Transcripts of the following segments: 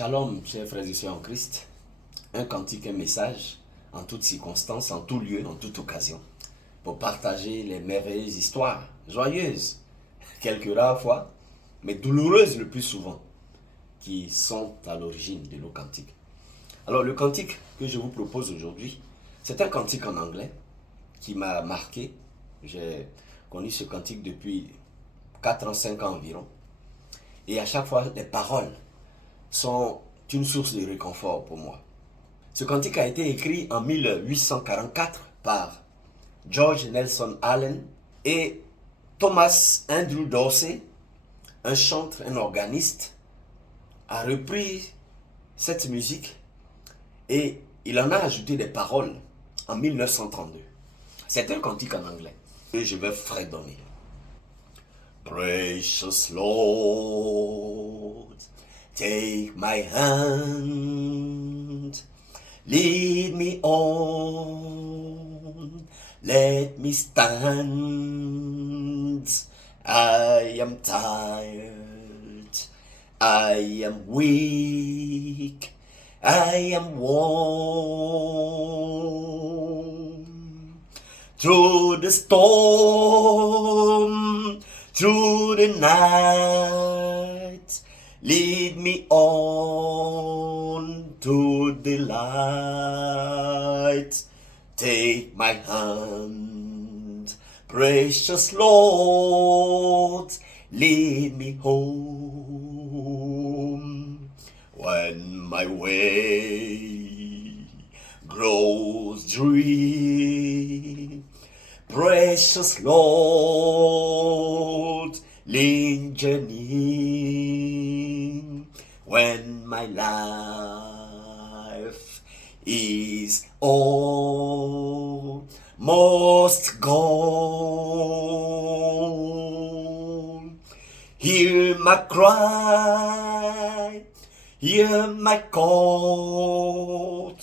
Shalom, chers frères et sœurs en Christ. Un cantique, un message, en toutes circonstances, en tout lieu, en toute occasion, pour partager les merveilleuses histoires, joyeuses, quelques rares fois, mais douloureuses le plus souvent, qui sont à l'origine de nos cantiques. Alors, le cantique que je vous propose aujourd'hui, c'est un cantique en anglais qui m'a marqué. J'ai connu ce cantique depuis 4 ans, 5 ans environ. Et à chaque fois, les paroles sont une source de réconfort pour moi. Ce cantique a été écrit en 1844 par George Nelson Allen et Thomas Andrew Dorsey, un chanteur, un organiste, a repris cette musique et il en a ajouté des paroles en 1932. C'est un cantique en anglais que je vais fredonner. Precious Lord, take my hand, lead me on, let me stand. I am tired, I am weak, I am worn. Through the storm, through the night, lead me on to the light. Take my hand, precious Lord, lead me home. When my way grows dreary, precious Lord, linger near. When my life is almost gone, hear my cry, hear my call,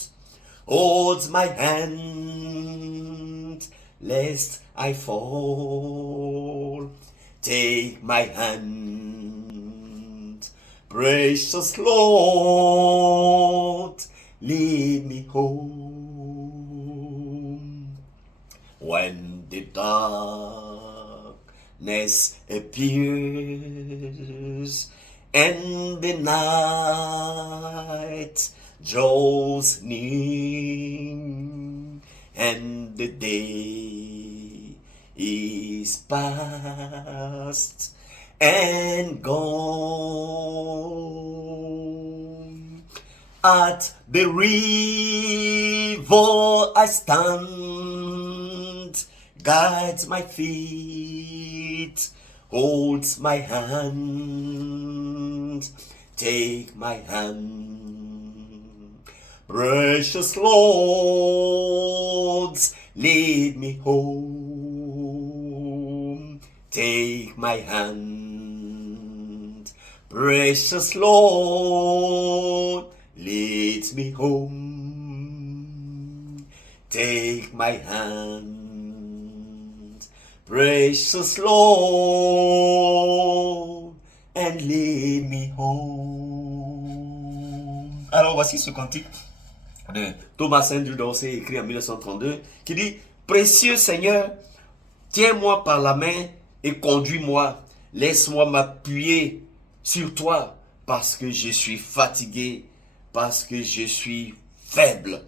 hold my hand, lest I fall. Take my hand, precious Lord, lead me home. When the darkness appears and the night draws near and the day is past and gone. At the river I stand, guides my feet, holds my hand. Take my hand, precious Lord, lead me home. Take my hand, precious Lord, lead me home. Take my hand, precious Lord, and lead me home. Alors voici ce cantique de Thomas Andrew Dorsey écrit en 1932 qui dit: Précieux Seigneur, tiens-moi par la main et conduis-moi, laisse-moi m'appuyer sur toi parce que je suis fatigué, parce que je suis faible.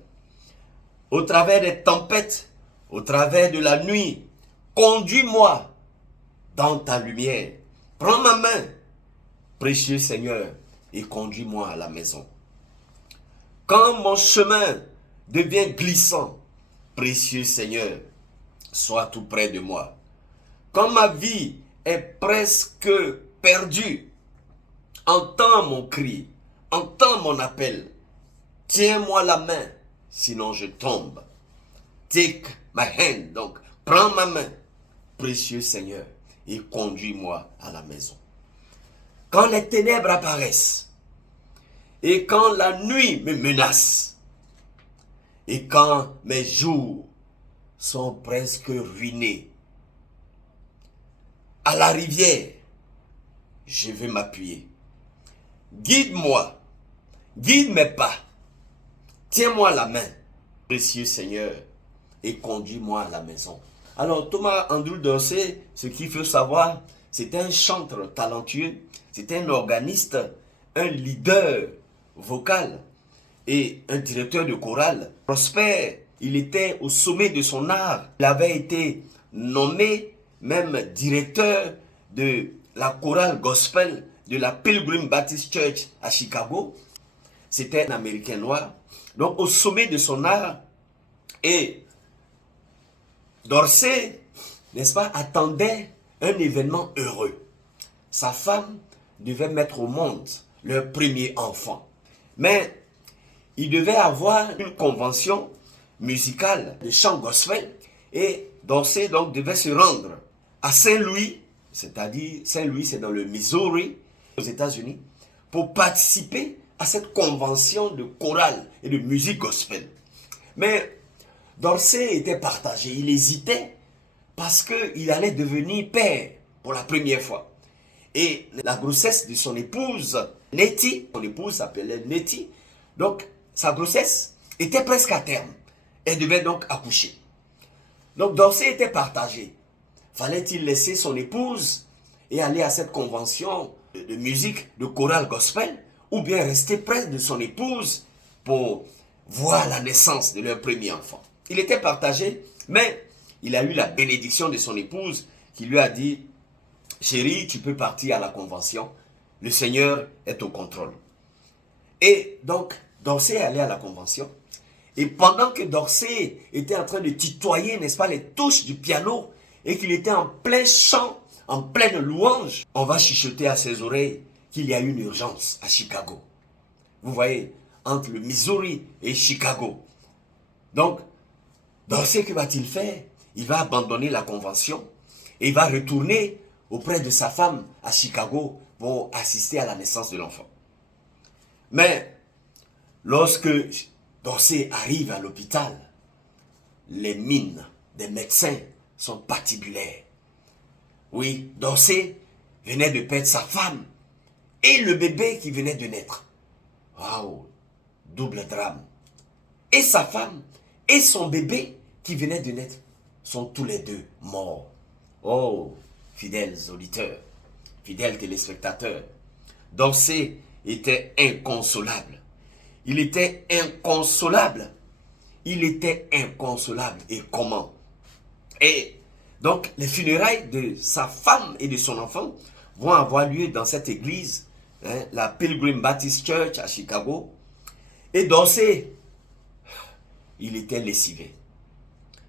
Au travers des tempêtes, au travers de la nuit, conduis-moi dans ta lumière. Prends ma main, précieux Seigneur, et conduis-moi à la maison. Quand mon chemin devient glissant, précieux Seigneur, sois tout près de moi. Quand ma vie est presque perdue, entends mon cri, entends mon appel. Tiens-moi la main, sinon je tombe. Take my hand, donc prends ma main, précieux Seigneur, et conduis-moi à la maison. Quand les ténèbres apparaissent, et quand la nuit me menace, et quand mes jours sont presque ruinés, à la rivière, je vais m'appuyer. Guide-moi guide mes pas, tiens-moi la main, précieux Seigneur, et conduis-moi à la maison. Alors Thomas Andrew Dorsey, ce qu'il faut savoir, c'était un chanteur talentueux, c'était un organiste, un leader vocal et un directeur de chorale. Prospère, il était au sommet de son art. Il avait été nommé même directeur de la chorale gospel de la Pilgrim Baptist Church à Chicago. C'était un Américain noir. Donc au sommet de son art. Et Dorsey, n'est-ce pas, attendait un événement heureux. Sa femme devait mettre au monde leur premier enfant. Mais il devait avoir une convention musicale de chant gospel et Dorsey donc devait se rendre à Saint-Louis, c'est-à-dire Saint-Louis c'est dans le Missouri, aux États-Unis, pour participer à cette convention de chorale et de musique gospel. Mais Dorsey était partagé, il hésitait parce qu'il allait devenir père pour la première fois. Et la grossesse de son épouse, Nettie, son épouse s'appelait Nettie, donc sa grossesse était presque à terme. Elle devait donc accoucher. Donc Dorsey était partagé. Fallait-il laisser son épouse et aller à cette convention de musique, de chorale gospel, ou bien rester près de son épouse pour voir la naissance de leur premier enfant? Il était partagé, mais il a eu la bénédiction de son épouse qui lui a dit « Chérie, tu peux partir à la convention, le Seigneur est au contrôle. » Et donc, Dorsey allait à la convention. Et pendant que Dorsey était en train de tutoyer, n'est-ce pas, les touches du piano, et qu'il était en plein chant, en pleine louange, on va chuchoter à ses oreilles qu'il y a une urgence à Chicago. Vous voyez, entre le Missouri et Chicago. Donc, Dorsey, que va-t-il faire? Il va abandonner la convention et il va retourner auprès de sa femme à Chicago pour assister à la naissance de l'enfant. Mais lorsque Dorsey arrive à l'hôpital, les mines des médecins sont patibulaires. Oui, Dorsey venait de perdre sa femme et le bébé qui venait de naître. Waouh, double drame. Et sa femme et son bébé qui venait de naître sont tous les deux morts. Oh, fidèles auditeurs, fidèles téléspectateurs, Dorsey était inconsolable. Il était inconsolable. Il était inconsolable. Et comment? Et donc, les funérailles de sa femme et de son enfant vont avoir lieu dans cette église, la Pilgrim Baptist Church à Chicago. Et Dorsey, il était lessivé.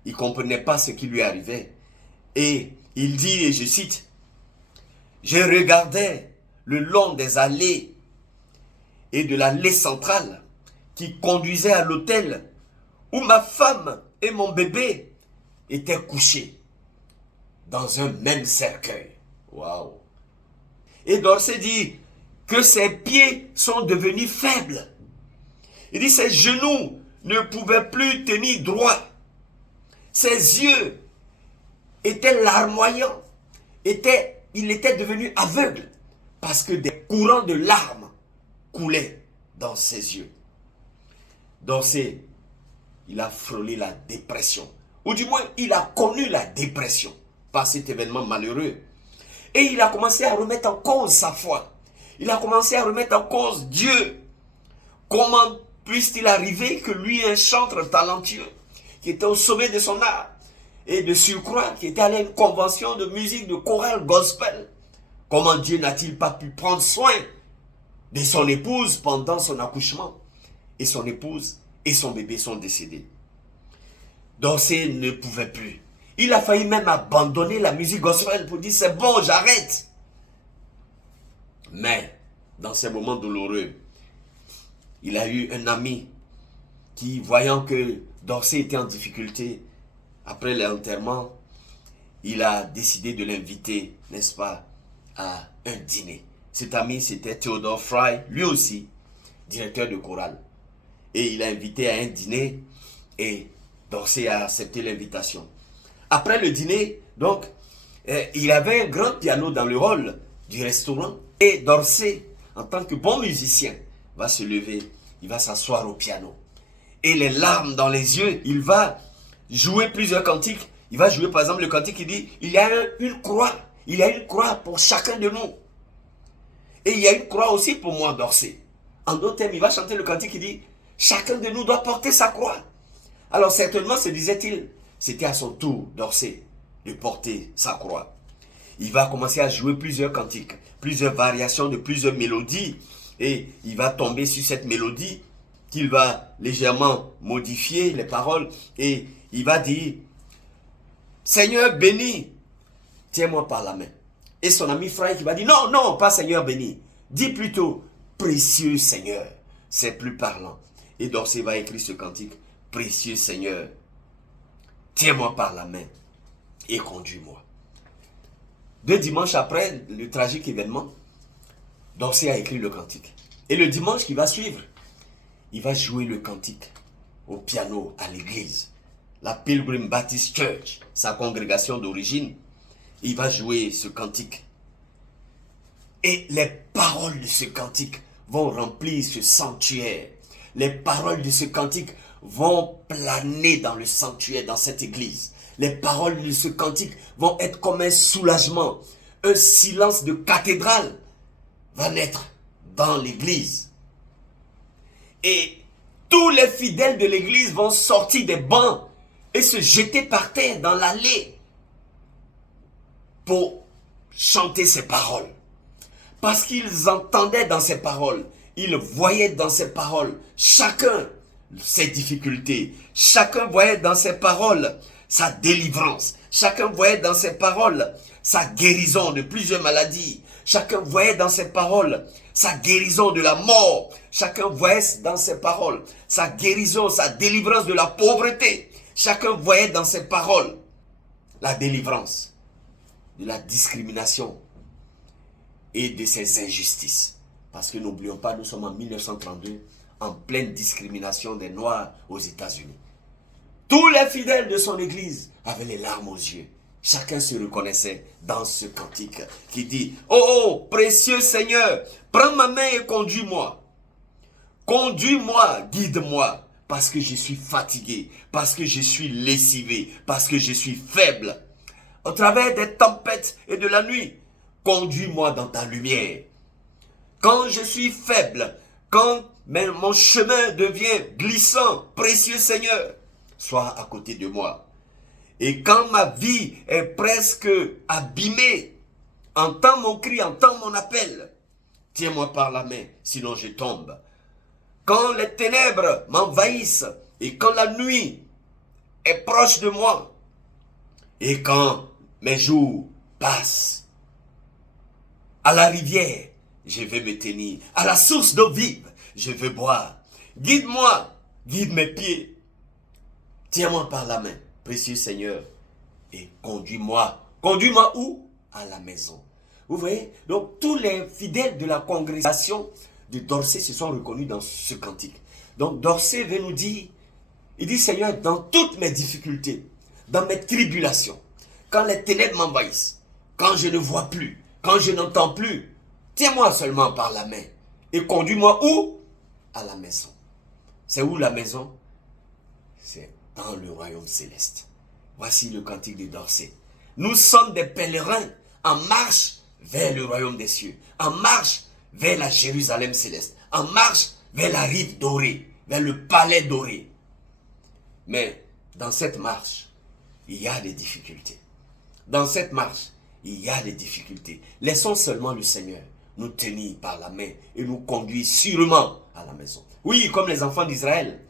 Il ne comprenait pas ce qui lui arrivait. Et il dit, et je cite, « Je regardais le long des allées et de l'allée centrale qui conduisait à l'hôtel où ma femme et mon bébé étaient couchés dans un même cercueil. » Waouh! Et Dorsey dit que ses pieds sont devenus faibles. Il dit ses genoux ne pouvaient plus tenir droit. Ses yeux étaient larmoyants. Il était devenu aveugle parce que des courants de larmes coulaient dans ses yeux. Dorsey, il a frôlé la dépression. Ou du moins, il a connu la dépression par cet événement malheureux. Et il a commencé à remettre en cause sa foi. Il a commencé à remettre en cause Dieu. Comment puisse-t-il arriver que lui, un chanteur talentueux, qui était au sommet de son art, et de surcroît, qui était allé à une convention de musique de chorale gospel, comment Dieu n'a-t-il pas pu prendre soin de son épouse pendant son accouchement? Et son épouse et son bébé sont décédés. Dorsey ne pouvait plus. Il a failli même abandonner la musique gospel pour dire c'est bon, j'arrête. Mais dans ces moments douloureux, il a eu un ami qui, voyant que Dorsey était en difficulté après l'enterrement, il a décidé de l'inviter, n'est-ce pas, à un dîner. Cet ami, c'était Theodore Fry, lui aussi, directeur de chorale. Et il a invité à un dîner et Dorsey a accepté l'invitation. Après le dîner, donc, il avait un grand piano dans le hall du restaurant. Et Dorsey, en tant que bon musicien, va se lever, il va s'asseoir au piano. Et les larmes dans les yeux, il va jouer plusieurs cantiques. Il va jouer par exemple le cantique qui dit, il y a une croix. Il y a une croix pour chacun de nous. Et il y a une croix aussi pour moi, Dorsey. En d'autres termes, il va chanter le cantique qui dit, chacun de nous doit porter sa croix. Alors certainement, se disait-il, c'était à son tour, Dorsey, de porter sa croix. Il va commencer à jouer plusieurs cantiques, plusieurs variations de plusieurs mélodies. Et il va tomber sur cette mélodie qu'il va légèrement modifier les paroles. Et il va dire, Seigneur béni, tiens-moi par la main. Et son ami frère qui va dire, non, non, pas Seigneur béni. Dis plutôt, précieux Seigneur. C'est plus parlant. Et Dorsey va écrire ce cantique, précieux Seigneur, tiens-moi par la main et conduis-moi. 2 dimanches après le tragique événement, Dorsey a écrit le cantique. Et le dimanche qui va suivre, il va jouer le cantique au piano à l'église. La Pilgrim Baptist Church, sa congrégation d'origine. Il va jouer ce cantique. Et les paroles de ce cantique vont remplir ce sanctuaire. Les paroles de ce cantique vont planer dans le sanctuaire, dans cette église. Les paroles de ce cantique vont être comme un soulagement. Un silence de cathédrale va naître dans l'église. Et tous les fidèles de l'église vont sortir des bancs et se jeter par terre dans l'allée pour chanter ces paroles. Parce qu'ils entendaient dans ces paroles, ils voyaient dans ces paroles, chacun ses difficultés, chacun voyait dans ces paroles sa délivrance, chacun voyait dans ces paroles sa guérison de plusieurs maladies, chacun voyait dans ces paroles sa guérison de la mort, chacun voyait dans ces paroles sa guérison, sa délivrance de la pauvreté, chacun voyait dans ces paroles la délivrance de la discrimination et de ces injustices. Parce que n'oublions pas, nous sommes en 1932, en pleine discrimination des Noirs aux États-Unis. Tous les fidèles de son église avaient les larmes aux yeux. Chacun se reconnaissait dans ce cantique qui dit, oh, oh, précieux Seigneur, prends ma main et conduis-moi. Conduis-moi, guide-moi, parce que je suis fatigué, parce que je suis lessivé, parce que je suis faible. Au travers des tempêtes et de la nuit, conduis-moi dans ta lumière. Quand je suis faible, quand mon chemin devient glissant, précieux Seigneur, sois à côté de moi. Et quand ma vie est presque abîmée, entends mon cri, entends mon appel. Tiens-moi par la main, sinon je tombe. Quand les ténèbres m'envahissent et quand la nuit est proche de moi, et quand mes jours passent, à la rivière, je vais me tenir. À la source d'eau vive, je veux boire. Guide-moi, guide mes pieds. Tiens-moi par la main, précieux Seigneur, et conduis-moi. Conduis-moi où? À la maison. Vous voyez? Donc, tous les fidèles de la congrégation de Dorsey se sont reconnus dans ce cantique. Donc, Dorsey veut nous dire, il dit, Seigneur, dans toutes mes difficultés, dans mes tribulations, quand les ténèbres m'envahissent, quand je ne vois plus, quand je n'entends plus, tiens-moi seulement par la main et conduis-moi où? À la maison. C'est où la maison? C'est dans le royaume céleste. Voici le cantique de Dorsey. Nous sommes des pèlerins en marche vers le royaume des cieux, en marche vers la Jérusalem céleste, en marche vers la rive dorée, vers le palais doré. Mais dans cette marche, il y a des difficultés. Dans cette marche, il y a des difficultés. Laissons seulement le Seigneur nous tenir par la main et nous conduire sûrement à la maison. Oui, comme les enfants d'Israël,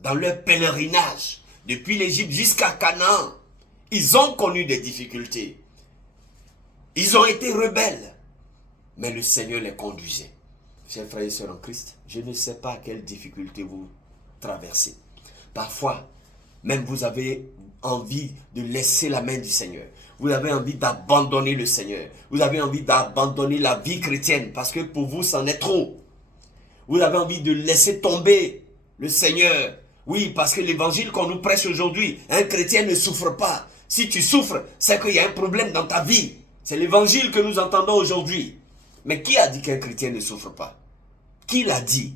dans leur pèlerinage, depuis l'Égypte jusqu'à Canaan, ils ont connu des difficultés. Ils ont été rebelles, mais le Seigneur les conduisait. Chers frères et sœurs en Christ, je ne sais pas quelles difficultés vous traversez. Parfois, même vous avez envie de laisser la main du Seigneur. Vous avez envie d'abandonner le Seigneur. Vous avez envie d'abandonner la vie chrétienne parce que pour vous, c'en est trop. Vous avez envie de laisser tomber le Seigneur. Oui, parce que l'évangile qu'on nous prêche aujourd'hui, un chrétien ne souffre pas. Si tu souffres, c'est qu'il y a un problème dans ta vie. C'est l'évangile que nous entendons aujourd'hui. Mais qui a dit qu'un chrétien ne souffre pas? Qui l'a dit?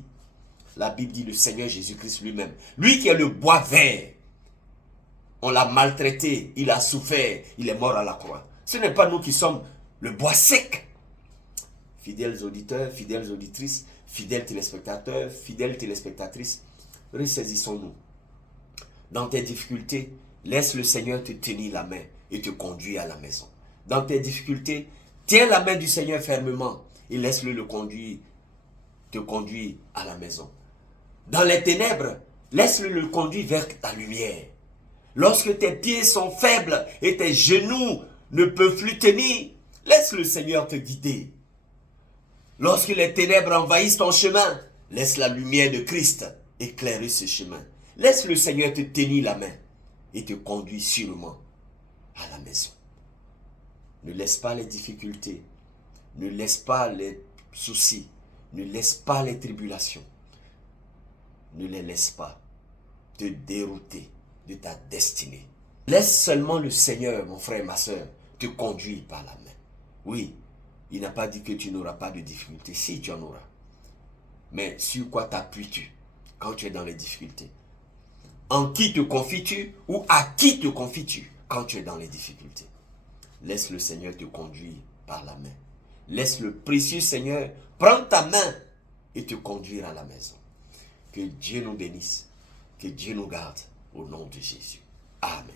La Bible dit le Seigneur Jésus-Christ lui-même. Lui qui est le bois vert. On l'a maltraité, il a souffert, il est mort à la croix. Ce n'est pas nous qui sommes le bois sec. Fidèles auditeurs, fidèles auditrices, fidèles téléspectateurs, fidèles téléspectatrices, ressaisissons-nous. Dans tes difficultés, laisse le Seigneur te tenir la main et te conduire à la maison. Dans tes difficultés, tiens la main du Seigneur fermement et laisse-le te conduire à la maison. Dans les ténèbres, laisse-le le conduire vers ta lumière. Lorsque tes pieds sont faibles et tes genoux ne peuvent plus tenir, laisse le Seigneur te guider. Lorsque les ténèbres envahissent ton chemin, laisse la lumière de Christ éclairer ce chemin. Laisse le Seigneur te tenir la main et te conduire sûrement à la maison. Ne laisse pas les difficultés, ne laisse pas les soucis, ne laisse pas les tribulations. Ne les laisse pas te dérouter de ta destinée. Laisse seulement le Seigneur, mon frère, ma soeur, te conduire par la main. Oui, il n'a pas dit que tu n'auras pas de difficultés. Si, tu en auras. Mais sur quoi t'appuies-tu quand tu es dans les difficultés? En qui te confies-tu ou à qui te confies-tu quand tu es dans les difficultés? Laisse le Seigneur te conduire par la main. Laisse le précieux Seigneur prendre ta main et te conduire à la maison. Que Dieu nous bénisse. Que Dieu nous garde au nom de Jésus. Amen.